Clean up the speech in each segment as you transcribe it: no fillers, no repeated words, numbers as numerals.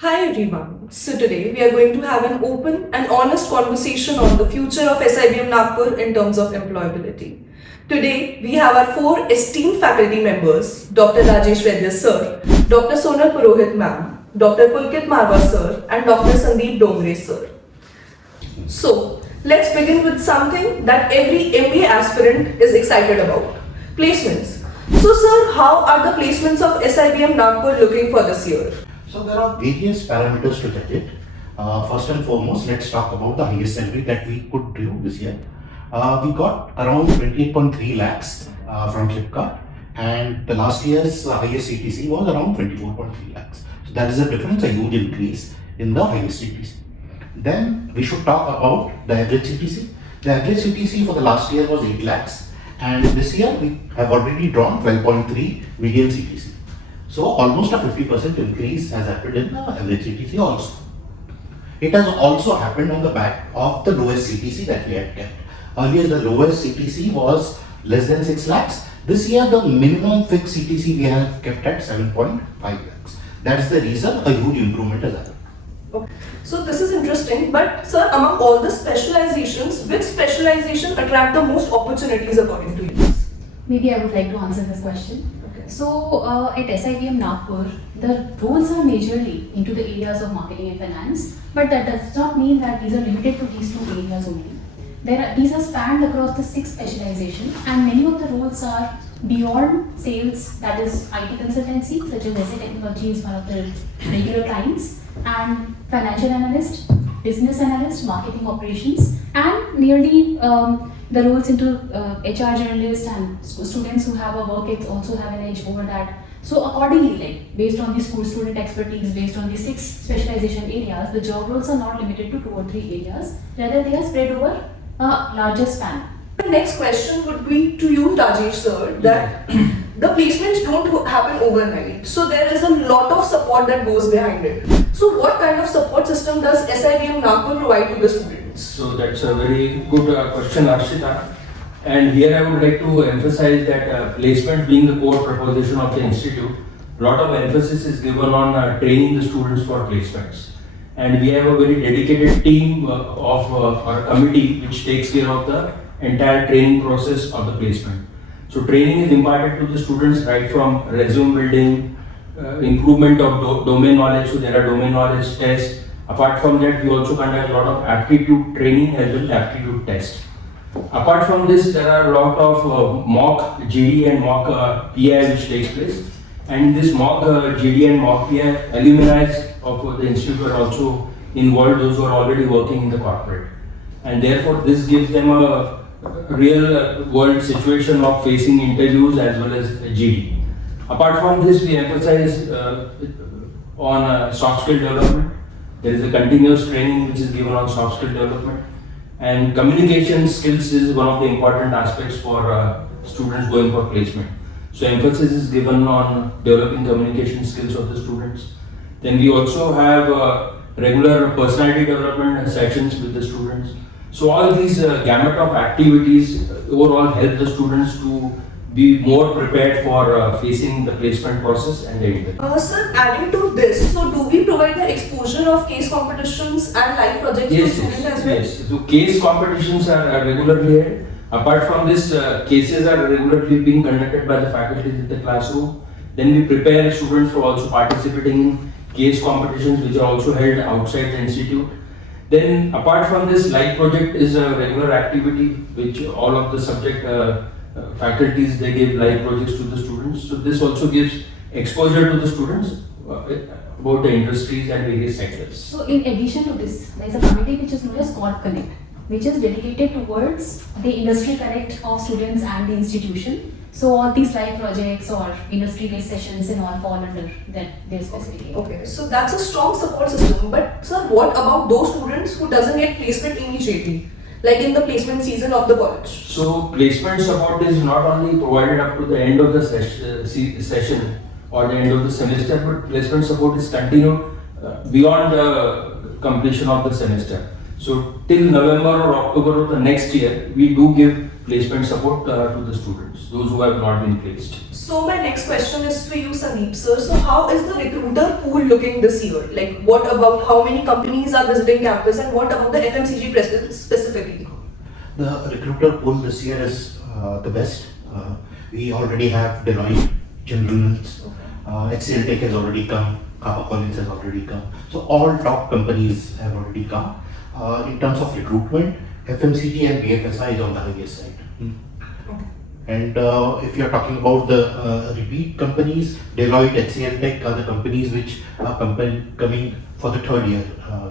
Hi everyone. So today we are going to have an open and honest conversation on the future of SIBM Nagpur in terms of employability. Today we have our four esteemed faculty members, Dr. Rajesh Vaidya sir, Dr. Sonal Purohit ma'am, Dr. Pulkit Marwa sir and Dr. Sandeep Dongre sir. So let's begin with something that every MBA aspirant is excited about, placements. So sir, how are the placements of SIBM Nagpur looking for this year? So there are various parameters to judge it. First and foremost, let's talk about the highest salary that we could do this year. We got around 28.3 lakhs from Flipkart, and the last year's highest CTC was around 24.3 lakhs. So that is a difference, a huge increase in the highest CTC. Then we should talk about the average CTC. The average CTC for the last year was 8 lakhs, and this year we have already drawn 12.3 median CTC. So almost a 50% increase has happened in the average CTC also. It has also happened on the back of the lowest CTC that we had kept. Earlier the lowest CTC was less than 6 lakhs. This year the minimum fixed CTC we have kept at 7.5 lakhs. That's the reason a huge improvement has happened. Okay. So this is interesting, but sir, among all the specializations, which specialization attract the most opportunities according to you? Maybe I would like to answer this question. So at SIBM Nagpur, the roles are majorly into the areas of marketing and finance, but that does not mean that these are limited to these two areas only. These are spanned across the 6 specializations, and many of the roles are beyond sales, that is IT consultancy, such as SI Technology is one of the regular clients, and financial analyst, business analyst, marketing operations, and nearly the roles into HR journalists and students who have a work ethic also have an edge over that. So accordingly, like based on the school student expertise, based on the 6 specialization areas, the job roles are not limited to 2 or 3 areas. Rather, they are spread over a larger span. The next question would be to you, Rajesh sir, that the placements don't happen overnight. So there is a lot of support that goes behind it. So what kind of support system does SIBM Nagpur provide to the students? So that's a very good question, Arshita. And here I would like to emphasize that placement being the core proposition of the institute, a lot of emphasis is given on training the students for placements. And we have a very dedicated team of our committee which takes care of the entire training process of the placement. So training is imparted to the students right from resume building, improvement of domain knowledge, so there are domain knowledge tests. Apart from that, we also conduct a lot of aptitude training as well as aptitude tests. Apart from this, there are a lot of mock GD and mock PI which takes place. And this mock GD and mock PI, alumni of the institute are also involved, those who are already working in the corporate. And therefore, this gives them a real world situation of facing interviews as well as GD. Apart from this, we emphasize on soft skill development. There is a continuous training which is given on soft skill development, and communication skills is one of the important aspects for students going for placement. So emphasis is given on developing communication skills of the students. Then we also have regular personality development sessions with the students. So all these gamut of activities overall help the students to be more prepared for facing the placement process and the interview. Sir, adding to this, so do we provide the exposure of case competitions and live projects to students as well? Yes. So case competitions are regularly held. Apart from this, cases are regularly being conducted by the faculty in the classroom. Then we prepare students for also participating in case competitions which are also held outside the institute. Then apart from this, live project is a regular activity which all of the subject faculties, they give live projects to the students. So this also gives exposure to the students about the industries and various sectors. So in addition to this, there is a committee which is known as Corp Connect, which is dedicated towards the industry connect of students and the institution. So all these live projects or industry-based sessions and all fall under their specific area. Okay, so that's a strong support system. But sir, what about those students who doesn't get placement immediately, like in the placement season of the college? So placement support is not only provided up to the end of the session or the end of the semester, but placement support is continued beyond the completion of the semester. So till November or October of the next year, we do give placement support to the students, those who have not been placed. So my next question is to you, Sandeep sir. So how is the recruiter pool looking this year? Like what about how many companies are visiting campus and what about the FMCG president specifically? The recruiter pool this year is the best. We already have Deloitte, General, HCL Tech has already come, Collins has already come. So all top companies have already come. In terms of recruitment, FMCG and BFSI is on the highest side. And if you are talking about the repeat companies, Deloitte, HCL Tech are the companies which are coming for the third year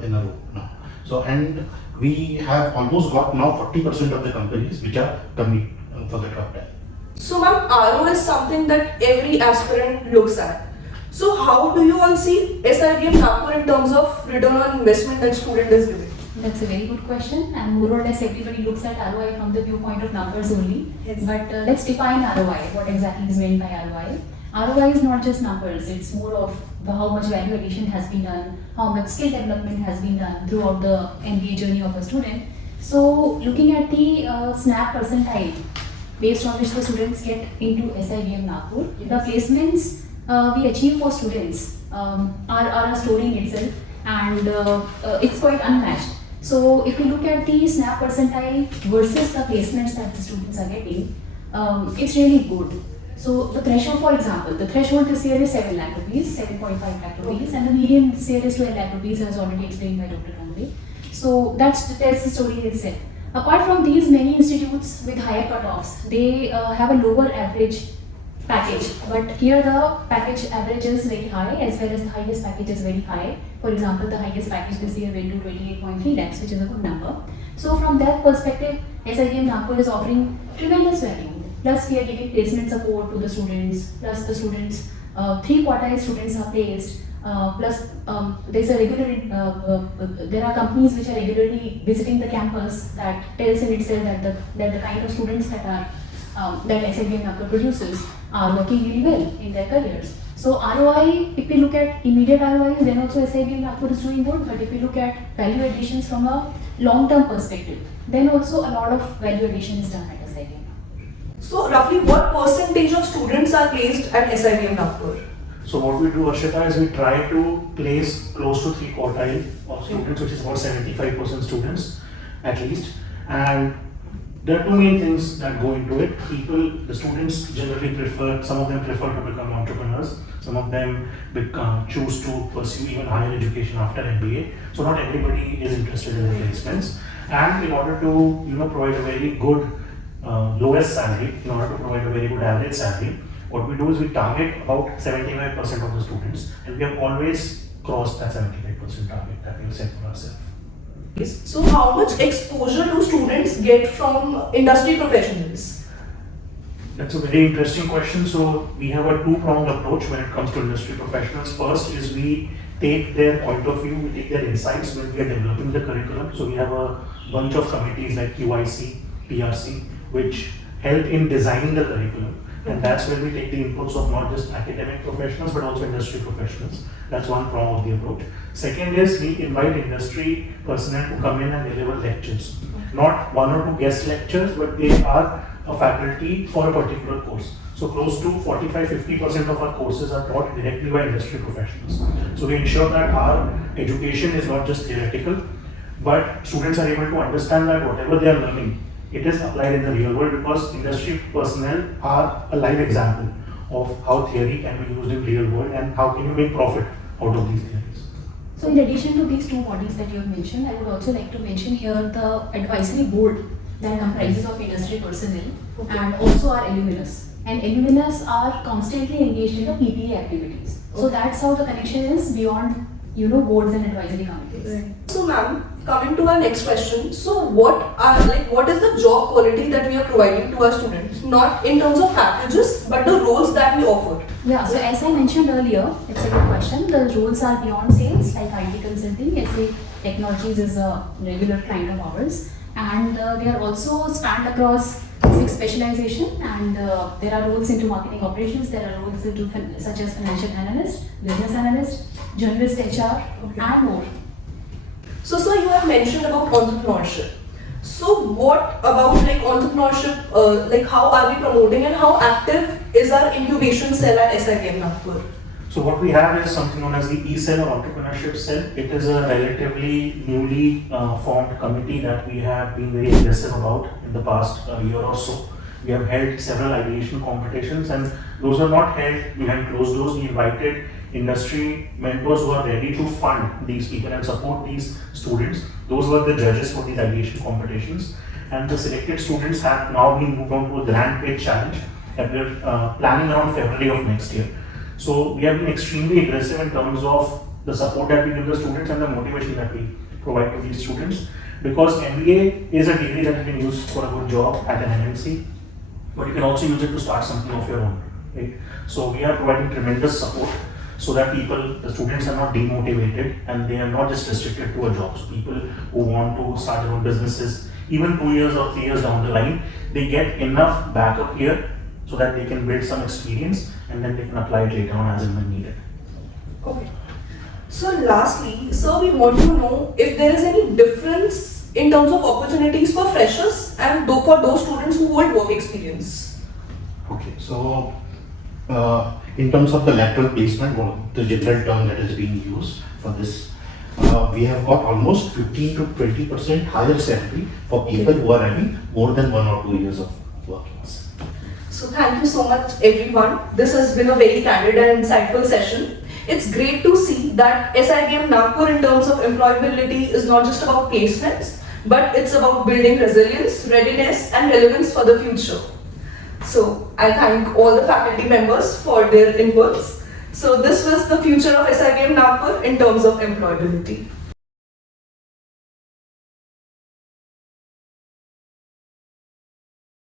in a row now. So, and we have almost got now 40% of the companies which are coming for the top 10. So ma'am, RO is something that every aspirant looks at. So how do you all see SIBM Nagpur in terms of return on investment that student is giving? That's a very good question, and more or less everybody looks at ROI from the viewpoint of numbers only. Yes. But let's define ROI. What exactly is meant by ROI? ROI is not just numbers, it's more of how much value addition has been done, how much skill development has been done throughout the MBA journey of a student. So looking at the SNAP percentile based on which the students get into SIBM Nagpur, the placements we achieve for students are a story in itself, and it's quite unmatched. So if you look at the SNAP percentile versus the placements that the students are getting, it's really good. So the threshold, for example, the threshold this year is 7 lakh rupees, 7.5 lakh rupees, and the median this year is 12 lakh rupees, as already explained by Dr. Kandre. So tells the story in itself. Apart from these, many institutes with higher cutoffs, they have a lower average package, but here the package average is very high as well as the highest package is very high. For example, the highest package this year went to 28.3 lakhs, which is a good number. So from that perspective, SIBM Nagpur is offering tremendous value. Plus we are giving placement support to the students, plus the students, 3 quartile students are placed, plus there's a regular, there are companies which are regularly visiting the campus. That tells in itself that the kind of students that are that SIBM Nagpur produces are working really well in their careers. So ROI, if we look at immediate ROIs, then also SIBM Nagpur is doing good. But if we look at value additions from a long-term perspective, then also a lot of value addition is done at SIBM. So roughly what percentage of students are placed at SIBM Nagpur? So what we do, Arshita, is we try to place close to 3 quartile of students, which is about 75% students at least. And there are 2 main things that go into it. The students generally prefer, some of them prefer to become entrepreneurs, some of them choose to pursue even higher education after MBA. So not everybody is interested in the placements. And in order to provide a very good lowest salary, in order to provide a very good average salary, what we do is we target about 75% of the students, and we have always crossed that 75% target that we have set for ourselves. So how much exposure do students get from industry professionals? That's a very interesting question. So we have a 2-pronged approach when it comes to industry professionals. First is we take their point of view, we take their insights when we are developing the curriculum. So we have a bunch of committees like QIC, PRC, which help in designing the curriculum. And that's where we take the inputs of not just academic professionals but also industry professionals. That's one prong of the approach. Second is we invite industry personnel to come in and deliver lectures. Not 1 or 2 guest lectures, but they are a faculty for a particular course. So close to 45-50% of our courses are taught directly by industry professionals. So we ensure that our education is not just theoretical, but students are able to understand that whatever they are learning, it is applied in the real world, because industry personnel are a live example of how theory can be used in real world and how can you make profit out of these theories. So in addition to these 2 bodies that you have mentioned, I would also like to mention here the advisory board that comprises of industry personnel and also our alumnus. And alumnus are constantly engaged in the PTA activities. So that's how the connection is beyond boards and advisory committees. So ma'am, coming to our next question, so what is the job quality that we are providing to our students? Not in terms of packages, but the roles that we offer. Yeah, so as I mentioned earlier, it's a good question. The roles are beyond sales, like IT consulting, SA Technologies is a regular client of ours. And they are also spanned across 6 specialization, and there are roles into marketing operations, there are roles into such as financial analyst, business analyst, journalist HR, and more. So, sir, you have mentioned about entrepreneurship. So, what about like entrepreneurship? Like, how are we promoting and how active is our incubation cell at SIBM Nagpur? So what we have is something known as the E-Cell or Entrepreneurship Cell. It is a relatively newly formed committee that we have been very aggressive about in the past year or so. We have held several ideation competitions, and those were not held behind closed doors. We invited industry mentors who are ready to fund these people and support these students. Those were the judges for these ideation competitions, and the selected students have now been moved on to a grand pitch challenge that we're planning around February of next year. So we have been extremely aggressive in terms of the support that we give the students and the motivation that we provide to these students, because MBA is a degree that you can use for a good job at an MNC, but you can also use it to start something of your own, right? So we are providing tremendous support so that the students are not demotivated and they are not just restricted to a job. So people who want to start their own businesses, even 2 years or 3 years down the line, they get enough backup here so that they can build some experience and then they can apply it later on as and when needed. Okay. So lastly, sir, we want to know if there is any difference in terms of opportunities for freshers and for those students who hold work experience. Okay, so in terms of the lateral placement, or the general term that is being used for this, we have got almost 15 to 20% higher salary for people who are having more than 1 or 2 years of working. So thank you so much everyone. This has been a very candid and insightful session. It's great to see that SIBM Nagpur in terms of employability is not just about placements, but it's about building resilience, readiness and relevance for the future. So I thank all the faculty members for their inputs. So this was the future of SIBM Nagpur in terms of employability.